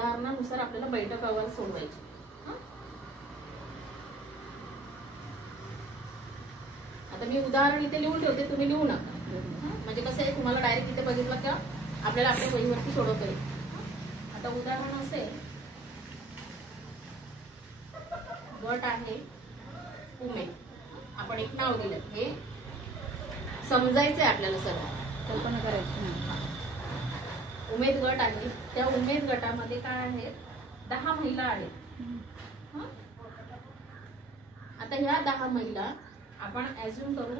उदाहरणानुसार आपल्याला बैठक अहवाल सोडवायचे. आता मी उदाहरण इथे लिहून ठेवते, तुम्ही लिहू नका. म्हणजे कसं आहे, तुम्हाला डायरेक्ट इथे बघितलं का आपल्याला आपल्या वहीवरती सोडवता येईल. आता उदाहरण असेल, गट आहे उमेद, आपण एक नाव दिलं, हे समजायचंय आपल्याला, सगळं कल्पना करायची. उमेद गट आहे, त्या उमेद गटामध्ये काय आहेत, 10 महिला आहेत. आता ह्या 10 महिला आपण ऍज्युम करू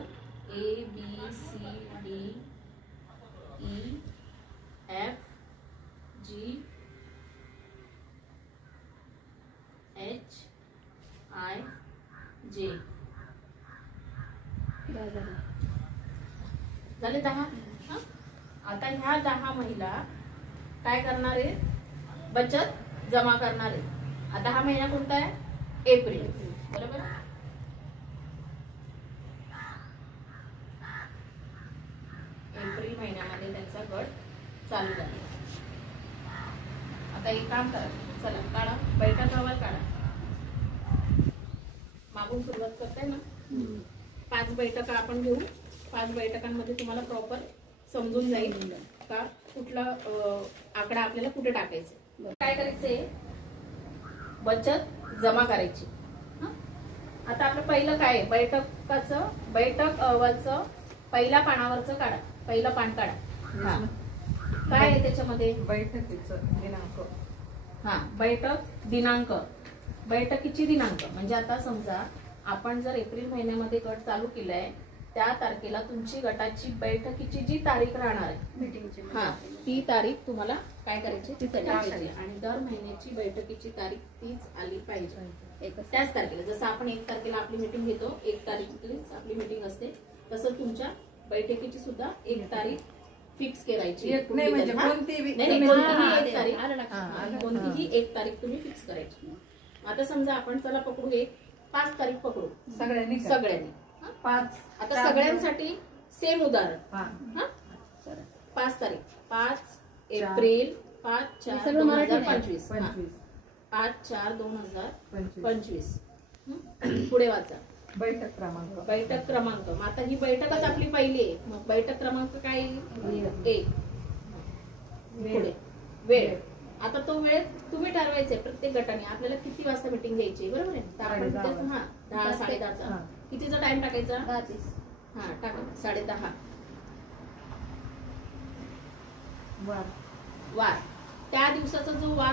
ABCDEFGHI J. झाले 10. आता ह्या 10 महिला काय करणार आहे, बचत जमा करणार आहे. 10 महिना कोणता आहे, एप्रिल, बरोबर. एप्रिल महिन्यामध्ये त्यांचा गट चालू झाला. आता एक काम करा, चला काढा बैठक अहवाल काढा. मागून सुरुवात करताय ना. 5 बैठका आपण घेऊ. 5 बैठकांमध्ये तुम्हाला प्रॉपर समजून जाईल का कुठला आकडा आपल्याला कुठे टाकायचा. काय करायचंय, बचत जमा करायची. आता आपलं पहिलं काय आहे, बैठक अहवालचं पहिल्या पानावरचं काढा, पहिलं पान काढा. काय आहे त्याच्यामध्ये, बैठकीचं दिनांक. बैठक दिनांक, बैठकीची दिनांक. म्हणजे आता समजा आपण जर एप्रिल महिन्यामध्ये गट चालू केलाय, त्या तारखेला तुमची गटाची बैठकीची जी तारीख राहणार आहे मीटिंगची, ती तारीख तुम्हाला काय करायची, ती टाकायची. आणि दर महिन्याची बैठकीची तारीख तीच आली पाहिजे, त्याच तारखेला. जसं आपण 1 तारखेला आपली मीटिंग घेतो, 1 तारीख आपली मीटिंग असते, तसं तुमच्या बैठकीची सुद्धा 1 तारीख फिक्स करायची. कोणतीही 1 तारीख तुम्ही फिक्स करायची. आता समजा आपण चला पकडू 5 तारीख पकडू सगळ्यांनी. 5. आता सगळ्यांसाठी सेम उदाहरण. 5 तारीख, 5 एप्रिल, 5/4/2025, 5/4/2025. पुढे वाचा, बैठक क्रमांक. मग आता ही बैठकच आपली पहिली आहे, मग बैठक क्रमांक काय, 1. पुढे वेळ. आता तो वेळ तुम्ही ठरवायचा आहे प्रत्येक गटाने आपल्याला किती वाजता मीटिंग घ्यायची, बरोबर आहे. तर आपण 10 10:30चा कितीचा टाइम टाकायचा, 10:30. टाका 10:30. वार, त्या दिवसाचा जो वार